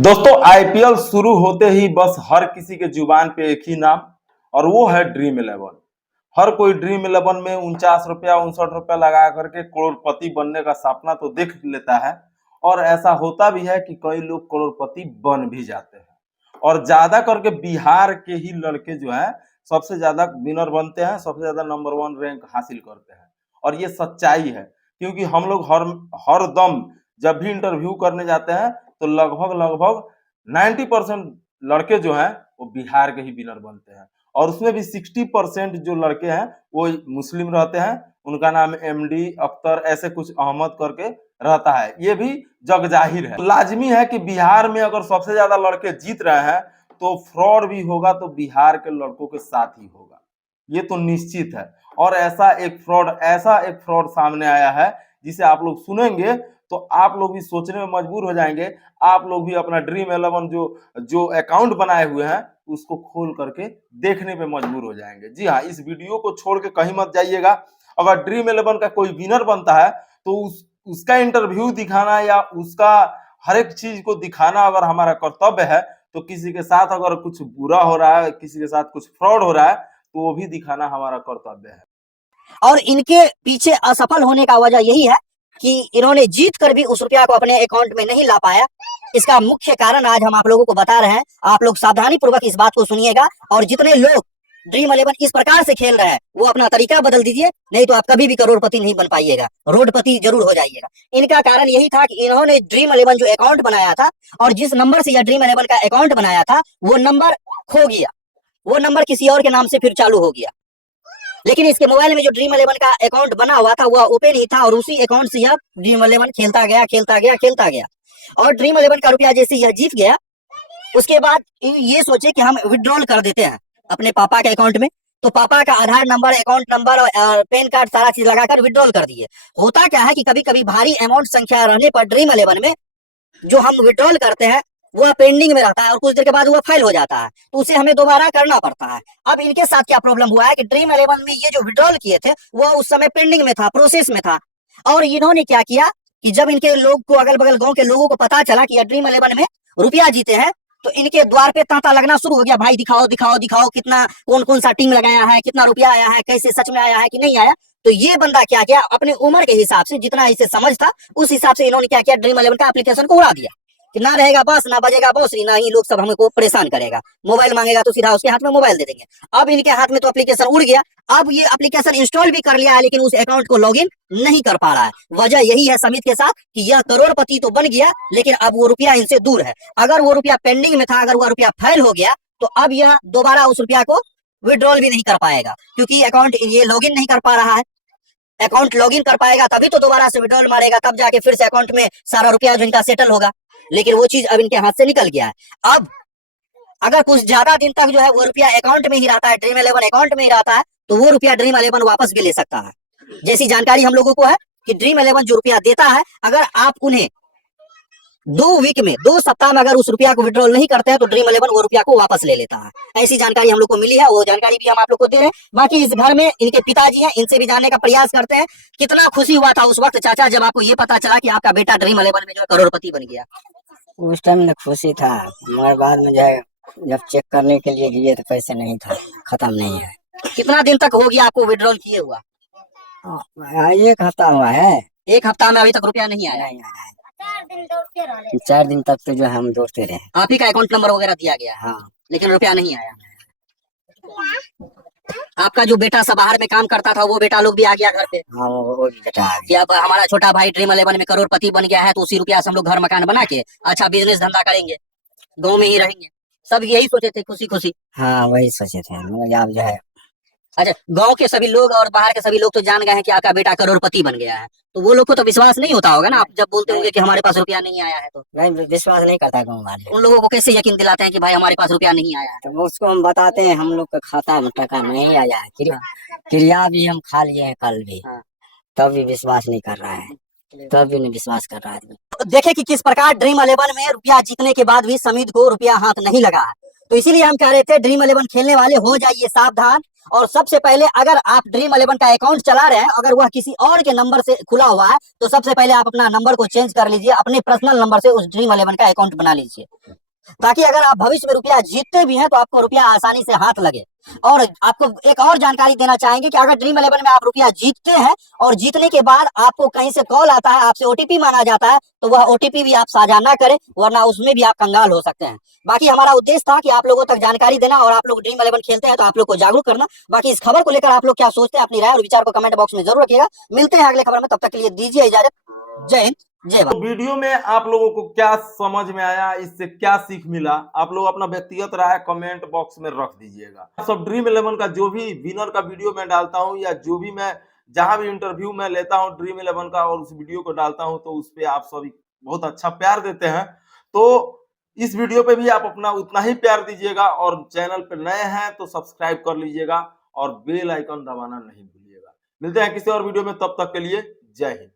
दोस्तों आईपीएल शुरू होते ही बस हर किसी के जुबान पे एक ही नाम और वो है ड्रीम इलेवन। हर कोई ड्रीम इलेवन में 49 रुपया 59 रुपया लगा करके करोड़पति बनने का सपना तो देख लेता है और ऐसा होता भी है कि कई लोग करोड़पति बन भी जाते हैं। और ज्यादा करके बिहार के ही लड़के जो है सबसे ज्यादा विनर बनते हैं, सबसे ज्यादा नंबर 1 रैंक हासिल करते हैं। और ये सच्चाई है क्योंकि हम लोग हर दम जब भी इंटरव्यू करने जाते हैं तो लगभग 90% लड़के जो हैं वो बिहार के ही विनर बनते हैं। और उसमें भी 60% जो लड़के हैं वो मुस्लिम रहते हैं। उनका नाम एमडी अख्तर ऐसे कुछ अहमद करके रहता है। ये भी जग जाहिर है, लाजमी है कि बिहार में अगर सबसे ज्यादा लड़के जीत रहे हैं तो फ्रॉड भी होगा तो बिहार के लड़कों के साथ ही होगा, ये तो निश्चित है। और ऐसा एक फ्रॉड सामने आया है जिसे आप लोग सुनेंगे तो आप लोग भी सोचने में मजबूर हो जाएंगे। आप लोग भी अपना ड्रीम इलेवन जो अकाउंट बनाए हुए हैं उसको खोल करके देखने पे मजबूर हो जाएंगे। जी हाँ, इस वीडियो को छोड़ के कहीं मत जाइएगा। अगर ड्रीम इलेवन का कोई विनर बनता है तो उसका इंटरव्यू दिखाना या उसका हर एक चीज को दिखाना अगर हमारा कर्तव्य है तो किसी के साथ अगर कुछ बुरा हो रहा है, किसी के साथ कुछ फ्रॉड हो रहा है तो वो भी दिखाना हमारा कर्तव्य है। और इनके पीछे असफल होने का वजह यही है कि इन्होंने जीत कर भी उस रुपया को अपने अकाउंट में नहीं ला पाया। इसका मुख्य कारण आज हम आप लोगों को बता रहे हैं। आप लोग सावधानी पूर्वक इस बात को सुनिएगा और जितने लोग ड्रीम इलेवन इस प्रकार से खेल रहे हैं वो अपना तरीका बदल दीजिए, नहीं तो आप कभी भी करोड़पति नहीं बन पाइएगा, रोडपति जरूर हो जाइएगा। इनका कारण यही था कि इन्होंने ड्रीम इलेवन जो अकाउंट बनाया था और जिस नंबर से यह ड्रीम इलेवन का अकाउंट बनाया था वो नंबर खो गया, वो नंबर किसी और के नाम से फिर चालू हो गया। लेकिन इसके मोबाइल में जो ड्रीम इलेवन का अकाउंट बना हुआ था वह ओपन ही था और उसी अकाउंट से यह ड्रीम इलेवन खेलता गया और ड्रीम इलेवन का रुपया जैसे यह जीत गया उसके बाद ये सोचे कि हम विड्रॉल कर देते हैं अपने पापा के अकाउंट में। तो पापा का आधार नंबर, अकाउंट नंबर और पैन कार्ड सारा चीज लगाकर विड्रॉल कर दिए। होता क्या है कि कभी कभी भारी अमाउंट संख्या रहने पर ड्रीम इलेवन में जो हम विड्रॉल करते हैं वह पेंडिंग में रहता है और कुछ देर के बाद वह फाइल हो जाता है, तो उसे हमें दोबारा करना पड़ता है। अब इनके साथ क्या प्रॉब्लम हुआ है कि ड्रीम इलेवन में ये जो विड्रॉल किए थे वह उस समय पेंडिंग में था, प्रोसेस में था। और इन्होंने क्या किया कि जब इनके लोग को, अगल बगल गांव के लोगों को पता चला कि ड्रीम इलेवन में रुपया जीते हैं तो इनके द्वार पे तांता लगना शुरू हो गया। भाई दिखाओ दिखाओ दिखाओ, कितना कौन कौन सा टीम लगाया है, कितना रुपया आया है, कैसे सच में आया है कि नहीं आया। तो ये बंदा क्या किया, अपने उम्र के हिसाब से जितना इसे समझ था उस हिसाब से इन्होंने क्या किया, ड्रीम इलेवन का एप्लीकेशन को उड़ा दिया कि ना रहेगा बस, ना बजेगा बांसुरी, ना ही लोग सब हमको परेशान करेगा। मोबाइल मांगेगा तो सीधा उसके हाथ में मोबाइल दे देंगे। अब इनके हाथ में तो एप्लीकेशन उड़ गया। अब ये एप्लीकेशन इंस्टॉल भी कर लिया है लेकिन उस अकाउंट को लॉगिन नहीं कर पा रहा है। वजह यही है समित के साथ कि यह करोड़पति तो बन गया लेकिन अब वो रुपया इनसे दूर है। अगर वो रुपया पेंडिंग में था, अगर वो रुपया फेल हो गया तो अब यह दोबारा उस रुपया को विड्रॉल भी नहीं कर पाएगा क्योंकि अकाउंट ये लॉगिन नहीं कर पा रहा है। अकाउंट लॉगिन कर पाएगा तभी तो दोबारा से विड्रॉल मारेगा, तब जाके फिर से अकाउंट में सारा रुपया जो इनका सेटल होगा। लेकिन वो चीज अब इनके हाथ से निकल गया है। अब अगर कुछ ज्यादा दिन तक जो है वो रुपया अकाउंट में ही रहता है, ड्रीम इलेवन अकाउंट में ही रहता है, तो वो रुपया ड्रीम इलेवन वापस भी ले सकता है। जैसी जानकारी हम लोगों को है कि ड्रीम इलेवन जो रुपया देता है, अगर आप उन्हें 2 सप्ताह में अगर उस रुपया को विड्रॉल नहीं करते हैं तो ड्रीम इलेवन वो रुपया को वापस ले लेता है। ऐसी जानकारी हम लोग को मिली है, वो जानकारी भी हम आप लोग को दे रहे हैं। बाकी इस घर में इनके पिताजी हैं, इनसे भी जानने का प्रयास करते हैं कितना खुशी हुआ था उस वक्त चाचा जब आपको ये पता चला कि आपका बेटा ड्रीम इलेवन में जो है करोड़पति बन गया। उस टाइम में खुशी था, मगर बाद में जो है जब चेक करने के लिए गए तो पैसे नहीं था, खत्म नहीं है। कितना दिन तक हो गया आपको विड्रॉल किए हुआ? 1 हफ्ता हुआ है। 1 हफ्ता में अभी तक रुपया नहीं आया? 4 दिन तक तो जो हम दौड़ते रहे। आप ही का अकाउंट नंबर वगैरह दिया गया? हाँ, लेकिन रुपया नहीं आया। आपका जो बेटा सब बाहर में काम करता था वो बेटा लोग भी आ गया घर पे? हाँ, वो भी बेटा आ कि गया। अब हमारा छोटा भाई ड्रीम इलेवन में करोड़पति बन गया है तो उसी रुपया से हम लोग घर मकान बना के अच्छा बिजनेस धंधा करेंगे, गाँव में ही रहेंगे। सब यही सोचे थे खुशी खुशी? हाँ, वही सोचे थे, मगर अब जो है। अच्छा, गांव के सभी लोग और बाहर के सभी लोग तो जान गए हैं कि आपका बेटा करोड़पति बन गया है, तो वो लोग को तो विश्वास नहीं होता होगा ना आप जब बोलते होंगे कि हमारे पास रुपया नहीं आया है? तो नहीं, विश्वास नहीं करता गाँव वाले। उन लोगों को कैसे यकीन दिलाते हैं कि भाई हमारे पास रुपया नहीं आया है? तो उसको हम बताते हैं हम लोग का खाता में टका नहीं आया है, क्रिया भी हम खा लिए हैं कल भी, तब भी विश्वास नहीं कर रहा है, तब भी नहीं विश्वास कर रहा है। देखे कि किस प्रकार ड्रीम इलेवन में रुपया जीतने के बाद भी समित को रुपया हाथ नहीं लगा। तो इसीलिए हम कह रहे थे ड्रीम इलेवन खेलने वाले हो जाइए सावधान और सबसे पहले अगर आप ड्रीम 11 का अकाउंट चला रहे हैं, अगर वह किसी और के नंबर से खुला हुआ है, तो सबसे पहले आप अपना नंबर को चेंज कर लीजिए, अपने पर्सनल नंबर से उस ड्रीम 11 का अकाउंट बना लीजिए, ताकि अगर आप भविष्य में रुपया जीतते भी हैं तो आपको रुपया आसानी से हाथ लगे। और आपको एक और जानकारी देना चाहेंगे कि अगर ड्रीम 11 में आप रुपया जीतते हैं और जीतने के बाद आपको कहीं से कॉल आता है, आपसे ओटीपी मांगा जाता है, तो वह ओटीपी भी आप साझा ना करें, वरना उसमें भी आप कंगाल हो सकते हैं। बाकी हमारा उद्देश्य था कि आप लोगों तक जानकारी देना, और आप लोग ड्रीम 11 खेलते हैं तो आप लोग को जागरूक करना। बाकी इस खबर को लेकर आप लोग क्या सोचते हैं, अपनी राय और विचार को कमेंट बॉक्स में जरूर रखिएगा। मिलते हैं अगले खबर में, तब तक के लिए दीजिए इजाजत। जय हिंद, जय भारत। तो वीडियो में आप लोगों को क्या समझ में आया, इससे क्या सीख मिला, आप लोग अपना व्यक्तिगत राय कमेंट बॉक्स में रख दीजिएगा। सब ड्रीम 11 का जो भी विनर का वीडियो मैं डालता हूं, या जो भी मैं जहां भी इंटरव्यू में लेता हूं ड्रीम 11 का और उस वीडियो को डालता हूं, तो उस पे आप सभी बहुत अच्छा प्यार देते हैं। तो इस वीडियो पे भी आप अपना उतना ही प्यार दीजिएगा, और चैनल पे नए हैं तो सब्सक्राइब कर लीजिएगा और बेल आइकन दबाना नहीं भूलिएगा। मिलते हैं किसी और वीडियो में, तब तक के लिए जय हिंद।